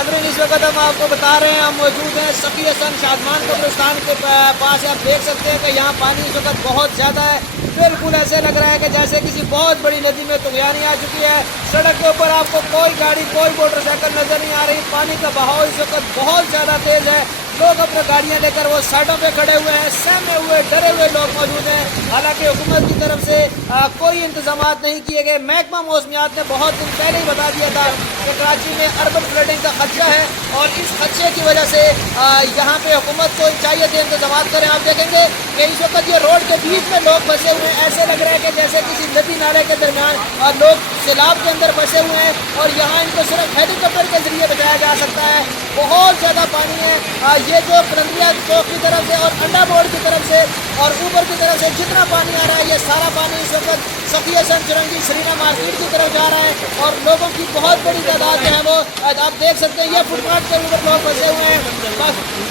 नाज़रीन इस वक्त हम आपको बता रहे हैं, हम मौजूद हैं सखी हसन शादमान कब्रिस्तान के पास। आप देख सकते हैं कि यहाँ पानी इस वक्त बहुत ज़्यादा है। बिल्कुल ऐसे लग रहा है कि जैसे किसी बहुत बड़ी नदी में तुगयानी आ चुकी है। सड़क के ऊपर आपको कोई गाड़ी कोई मोटरसाइकिल नजर नहीं आ रही। पानी का बहाव इस वक्त बहुत ज़्यादा तेज़ है। लोग अपने गाड़ियाँ लेकर वो साइडों पे खड़े हुए हैं, सहमे हुए डरे हुए लोग मौजूद हैं। हालांकि हुकूमत की तरफ से कोई इंतजाम नहीं किए गए। महकमा मौसमियात ने बहुत दिन पहले ही बता दिया था कि कराची में अर्बन फ्लडिंग का खदशा है और इस खदशे की वजह से यहाँ पे हुकूमत को चाहिए थे इंतजाम करें। आप देखेंगे कि इस वक्त ये रोड के बीच में लोग फंसे हुए हैं। ऐसे लग रहा है कि जैसे किसी नदी नाले के दरमियान लोग सैलाब के अंदर फंसे हुए हैं और यहाँ इनको सिर्फ हेलीकॉप्टर के जरिए बचाया जा सकता है। बहुत ज़्यादा पानी है। ये जो करंदिया चौक की तरफ से और अंडा बोर्ड की तरफ से और ऊपर की तरफ से जितना पानी आ रहा है, ये सारा पानी इस वक्त सखी हसन चुरंगी श्रीना मार्केट की तरफ जा रहा है और लोगों की बहुत बड़ी तादाद जो है वो आप देख सकते हैं। ये फुटपाथ के ऊपर लोग फंसे हुए हैं।